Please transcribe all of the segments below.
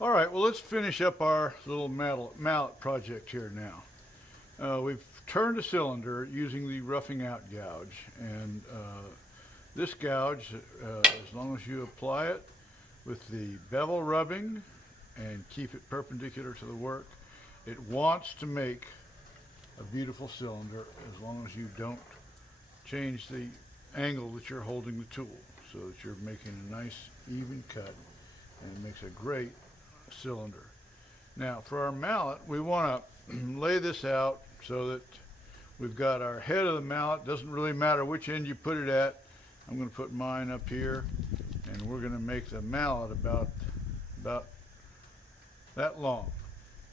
All right, well, let's finish up our little mallet project here now. We've turned a cylinder using the roughing out gouge, and this gouge, as long as you apply it with the bevel rubbing and keep it perpendicular to the work, it wants to make a beautiful cylinder as long as you don't change the angle that you're holding the tool so that you're making a nice even cut, and it makes a great cylinder. Now for our mallet, we want to lay this out so that we've got our head of the mallet. Doesn't really matter which end you put it at. I'm going to put mine up here, and we're going to make the mallet about that long.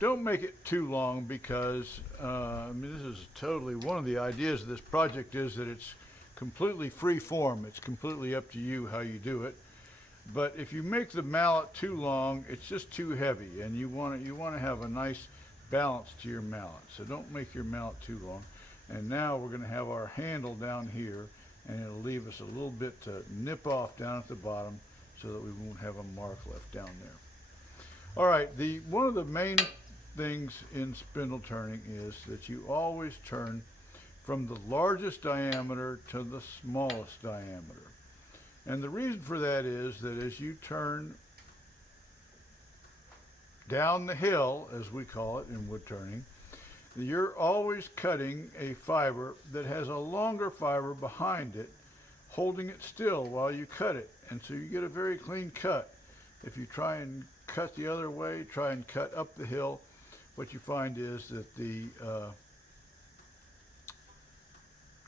Don't make it too long because this is totally one of the ideas of this project is that it's completely free form. It's completely up to you how you do it. But if you make the mallet too long, it's just too heavy, and you want to have a nice balance to your mallet. So don't make your mallet too long. And now we're going to have our handle down here, and it'll leave us a little bit to nip off down at the bottom so that we won't have a mark left down there. All right, one of the main things in spindle turning is that you always turn from the largest diameter to the smallest diameter. And the reason for that is that as you turn down the hill, as we call it in wood turning, you're always cutting a fiber that has a longer fiber behind it, holding it still while you cut it. And so you get a very clean cut. If you try and cut the other way, try and cut up the hill, what you find is that the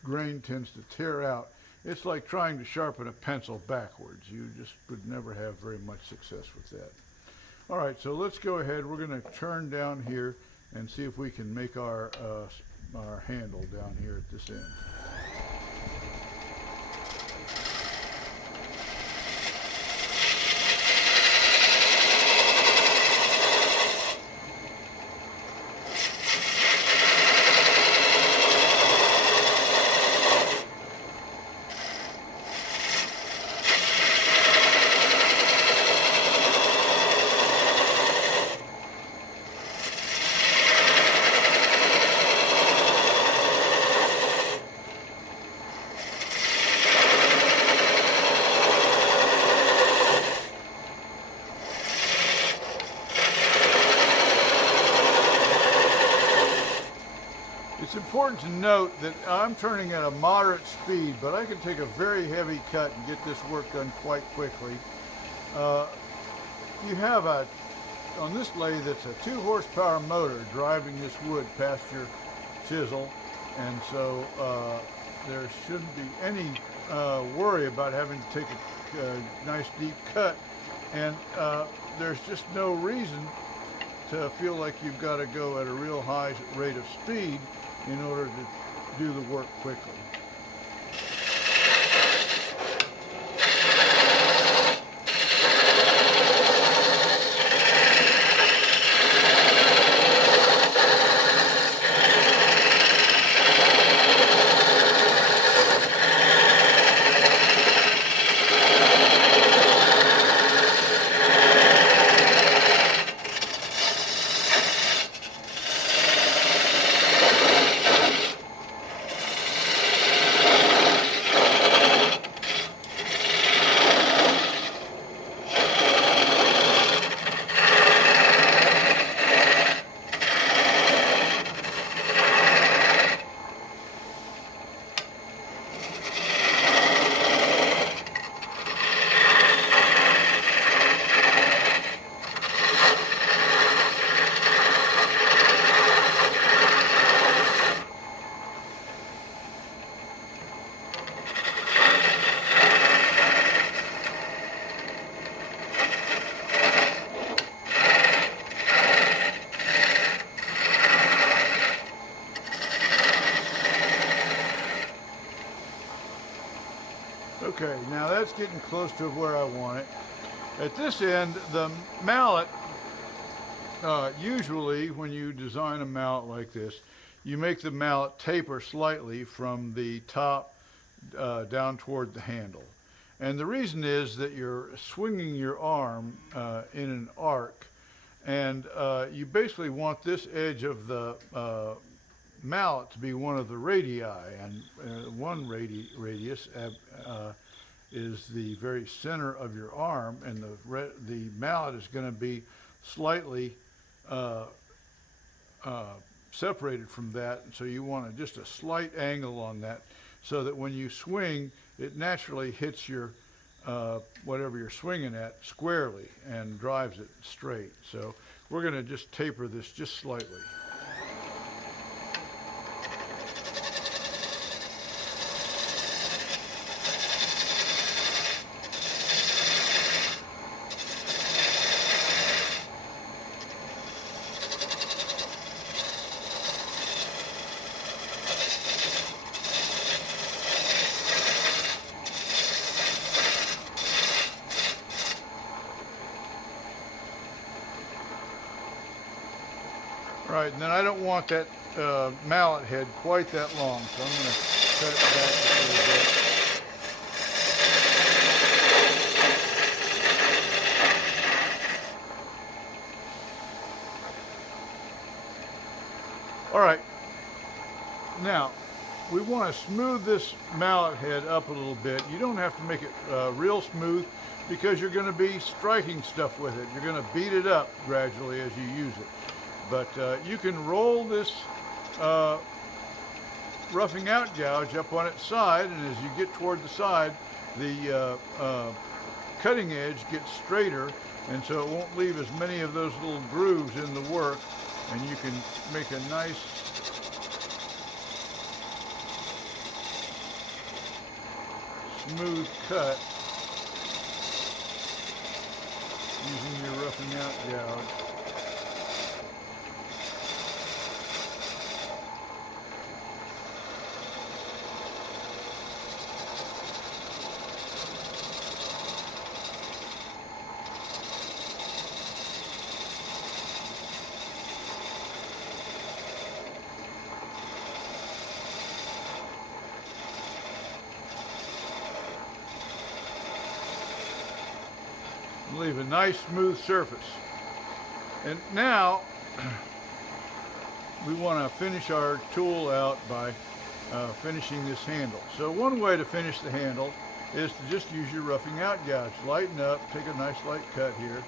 grain tends to tear out. It's like trying to sharpen a pencil backwards. You just would never have very much success with that. All right, so let's go ahead. We're going to turn down here and see if we can make our handle down here at this end. It's important to note that I'm turning at a moderate speed, but I can take a very heavy cut and get this work done quite quickly. You have on this lathe, it's a 2 horsepower motor driving this wood past your chisel, and so there shouldn't be any worry about having to take a nice deep cut, and there's just no reason to feel like you've got to go at a real high rate of speed in order to do the work quickly. Okay, now that's getting close to where I want it. At this end, the mallet, usually when you design a mallet like this, you make the mallet taper slightly from the top down toward the handle. And the reason is that you're swinging your arm in an arc And you basically want this edge of the mallet to be one of the radii, and one radius is the very center of your arm, and the mallet is going to be slightly uh, uh, separated from that, and so you want just a slight angle on that, so that when you swing, it naturally hits your whatever you're swinging at squarely and drives it straight. So we're going to just taper this just slightly. Right, and then I don't want that mallet head quite that long, so I'm going to cut it back just a little bit. All right, now we want to smooth this mallet head up a little bit. You don't have to make it real smooth because you're going to be striking stuff with it. You're going to beat it up gradually as you use it. But you can roll this roughing out gouge up on its side, and as you get toward the side, the cutting edge gets straighter, and so it won't leave as many of those little grooves in the work, and you can make a nice smooth cut using your roughing out gouge. Leave a nice smooth surface. And now we want to finish our tool out by finishing this handle. So one way to finish the handle is to just use your roughing out gouge. Lighten up, take a nice light cut here.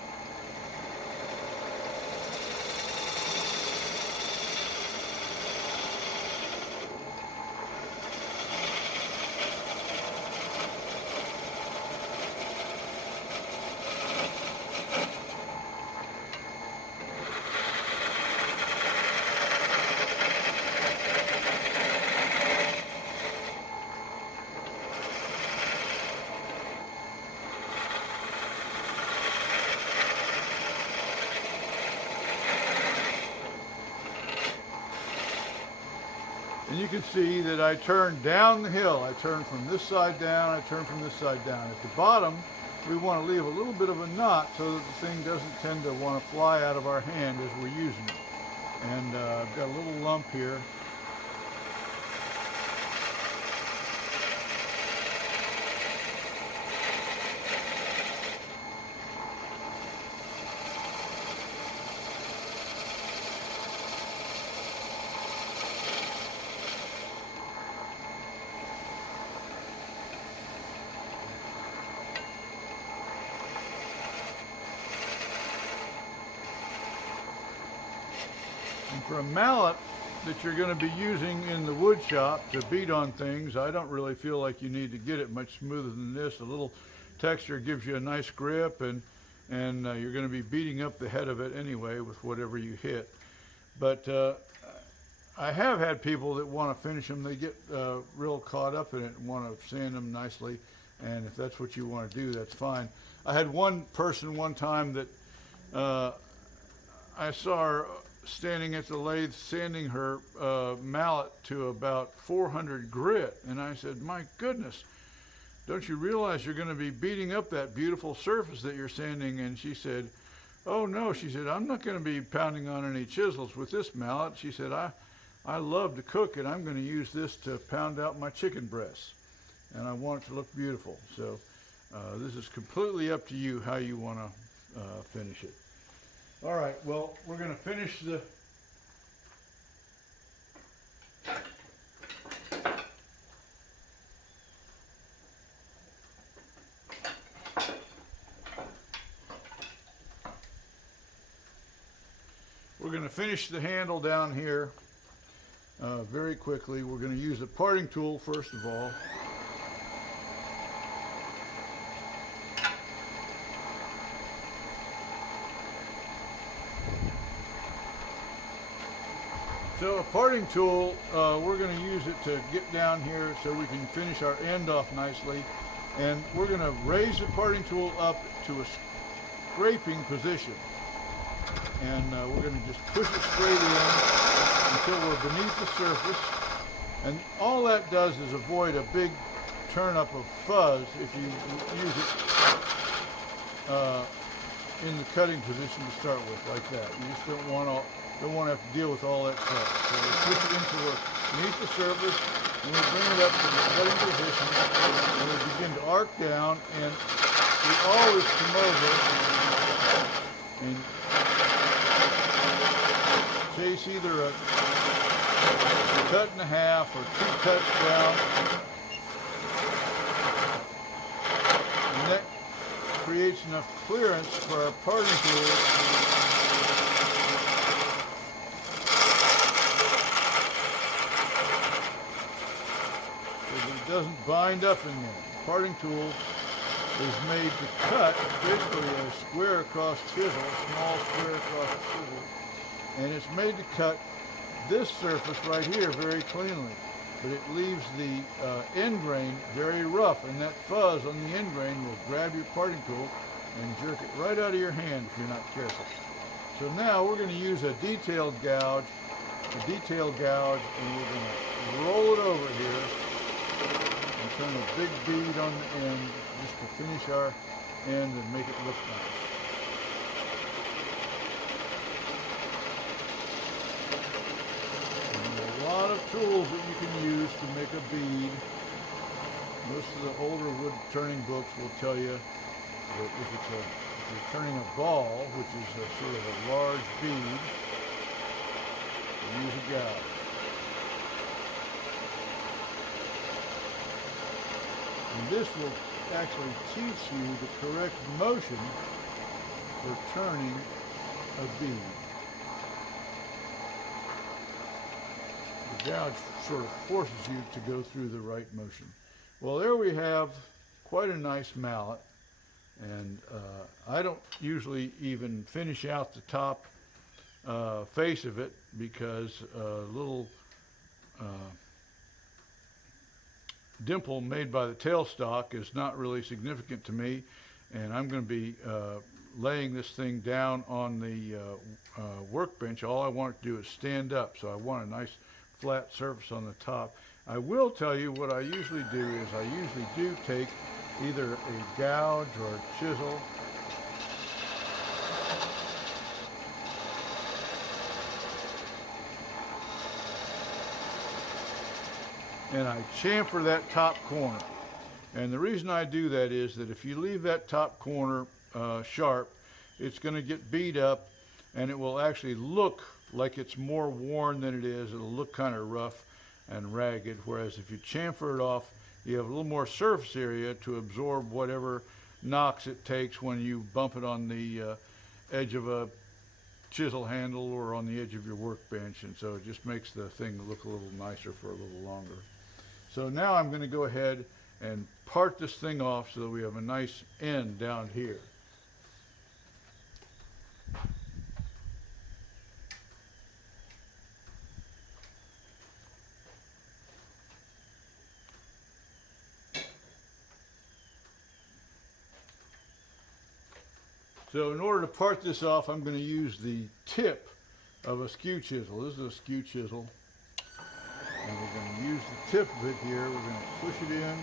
And you can see that I turn down the hill. I turn from this side down, I turn from this side down. At the bottom, we want to leave a little bit of a knot so that the thing doesn't tend to want to fly out of our hand as we're using it. And I've got a little lump here. And for a mallet that you're going to be using in the wood shop to beat on things, I don't really feel like you need to get it much smoother than this. A little texture gives you a nice grip, and you're going to be beating up the head of it anyway with whatever you hit. But I have had people that want to finish them. They get real caught up in it and want to sand them nicely, and if that's what you want to do, that's fine. I had one person one time that I saw her standing at the lathe sanding her mallet to about 400 grit, and I said, my goodness, don't you realize you're going to be beating up that beautiful surface that you're sanding? And she said, oh no, she said, I'm not going to be pounding on any chisels with this mallet. She said, I love to cook, and I'm going to use this to pound out my chicken breasts, and I want it to look beautiful. So this is completely up to you how you want to finish it. All right, well, we're going to finish the handle down here very quickly. We're going to use the parting tool first of all. So a parting tool, we're going to use it to get down here so we can finish our end off nicely. And we're going to raise the parting tool up to a scraping position. And we're going to just push it straight in until we're beneath the surface. And all that does is avoid a big turn up of fuzz if you use it in the cutting position to start with, like that. You just don't want to have to deal with all that stuff. So we push it until we're beneath the surface, and we bring it up to the cutting position, and we begin to arc down, and we always come over and chase either a cut and a half or 2 cuts down. And that creates enough clearance for our parting tool so that it doesn't bind up in there. The parting tool is made to cut basically a square across chisel, a small square across the chisel. And it's made to cut this surface right here very cleanly, but it leaves the end grain very rough, and that fuzz on the end grain will grab your parting tool and jerk it right out of your hand if you're not careful. So now we're going to use a detailed gouge, and we're going to roll it over here and turn a big bead on the end just to finish our end and make it look nice. A lot of tools that you can use to make a bead. Most of the older wood turning books will tell you that if you're turning a ball, which is a sort of a large bead, use a gouge. And this will actually teach you the correct motion for turning a bead. The gouge sort of forces you to go through the right motion. Well, there we have quite a nice mallet, and I don't usually even finish out the top face of it because a little dimple made by the tailstock is not really significant to me, and I'm going to be laying this thing down on the workbench. All I want it to do is stand up, so I want a nice flat surface on the top. I will tell you what I usually do is I usually do take either a gouge or a chisel and I chamfer that top corner. And the reason I do that is that if you leave that top corner sharp, it's going to get beat up and it will actually look like it's more worn than it is. It'll look kind of rough and ragged, whereas if you chamfer it off, you have a little more surface area to absorb whatever knocks it takes when you bump it on the edge of a chisel handle or on the edge of your workbench, and so it just makes the thing look a little nicer for a little longer. So now I'm going to go ahead and part this thing off so that we have a nice end down here. So in order to part this off, I'm going to use the tip of a skew chisel. This is a skew chisel. And we're going to use the tip of it here. We're going to push it in.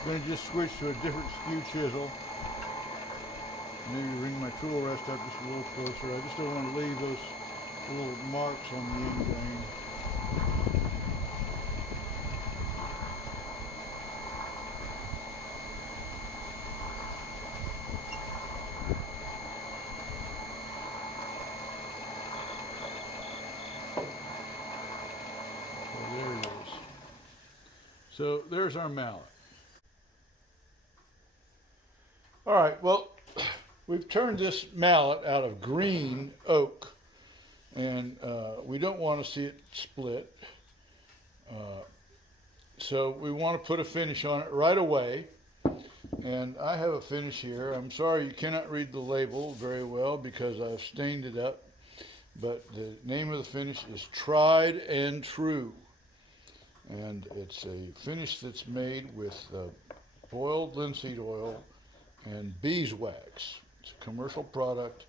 I'm going to just switch to a different skew chisel. Maybe bring my tool rest up just a little closer. I just don't want to leave those little marks on the end grain. So there it is. So there's our mallet. All right, well, we've turned this mallet out of green oak, and we don't want to see it split. So we want to put a finish on it right away. And I have a finish here. I'm sorry you cannot read the label very well because I've stained it up. But the name of the finish is Tried and True. And it's a finish that's made with boiled linseed oil and beeswax. It's a commercial product.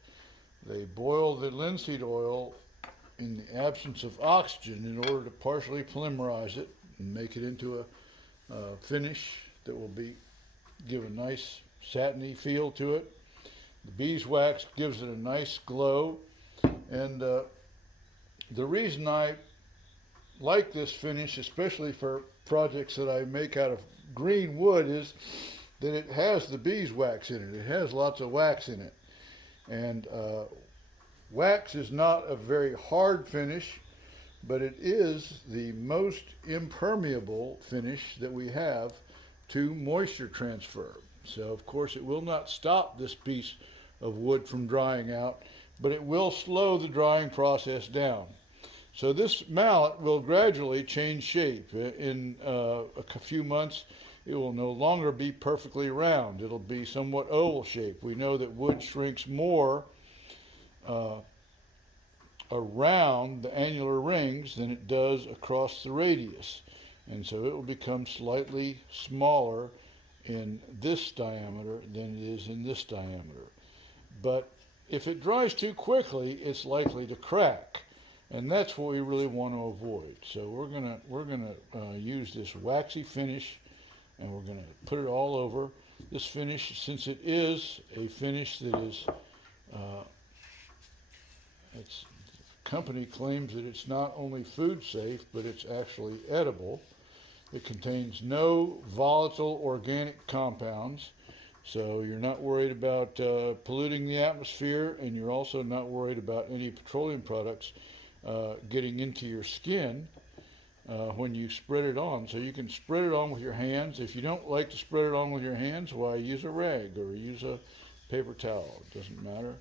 They boil the linseed oil in the absence of oxygen in order to partially polymerize it and make it into a finish that will give a nice satiny feel to it. The beeswax gives it a nice glow, and the reason I like this finish, especially for projects that I make out of green wood, is that it has the beeswax in it. It has lots of wax in it, and wax is not a very hard finish, but it is the most impermeable finish that we have to moisture transfer. So of course it will not stop this piece of wood from drying out, but it will slow the drying process down. So this mallet will gradually change shape. In a few months it will no longer be perfectly round. It'll be somewhat oval shaped. We know that wood shrinks more around the annular rings than it does across the radius. And so it will become slightly smaller in this diameter than it is in this diameter. But if it dries too quickly, it's likely to crack. And that's what we really want to avoid. So we're gonna use this waxy finish, and we're gonna put it all over. This finish, since it is a finish that is, the company claims that it's not only food safe, but it's actually edible. It contains no volatile organic compounds, so you're not worried about polluting the atmosphere, and you're also not worried about any petroleum products getting into your skin when you spread it on. So you can spread it on with your hands. If you don't like to spread it on with your hands, why, use a rag or use a paper towel. It doesn't matter.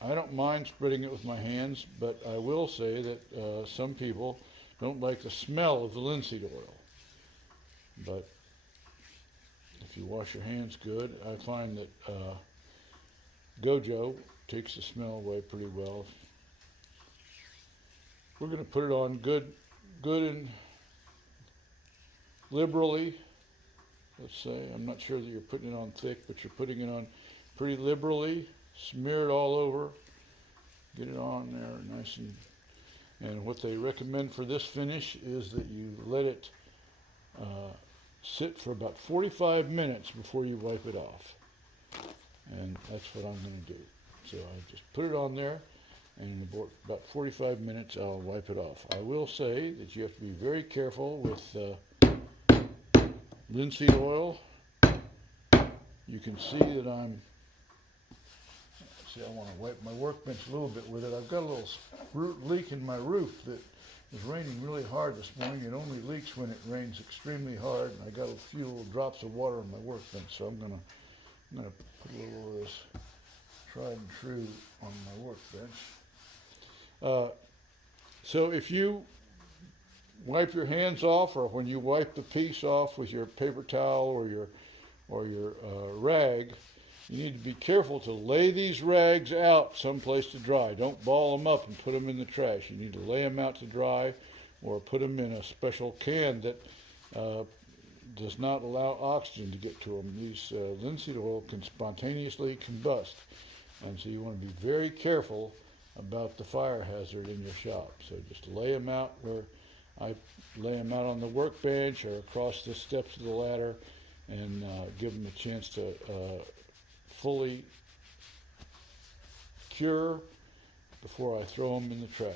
I don't mind spreading it with my hands, but I will say that some people don't like the smell of the linseed oil. But if you wash your hands good, I find that Gojo takes the smell away pretty well. We're going to put it on good and liberally. Let's say, I'm not sure that you're putting it on thick, but you're putting it on pretty liberally. Smear it all over. Get it on there nice and what they recommend for this finish is that you let it sit for about 45 minutes before you wipe it off. And that's what I'm going to do. So I just put it on there, and in about 45 minutes I'll wipe it off. I will say that you have to be very careful with linseed oil. You can see that I want to wipe my workbench a little bit with it. I've got a little leak in my roof that was raining really hard this morning. It only leaks when it rains extremely hard, and I got a few little drops of water on my workbench, so I'm gonna put a little of this Tried and True on my workbench. So if you wipe your hands off, or when you wipe the piece off with your paper towel or your rag, you need to be careful to lay these rags out someplace to dry. Don't ball them up and put them in the trash. You need to lay them out to dry, or put them in a special can that does not allow oxygen to get to them. These linseed oil can spontaneously combust, and so you want to be very careful about the fire hazard in your shop. So just lay them out where I lay them out on the workbench or across the steps of the ladder and give them a chance to fully cure before I throw them in the trash.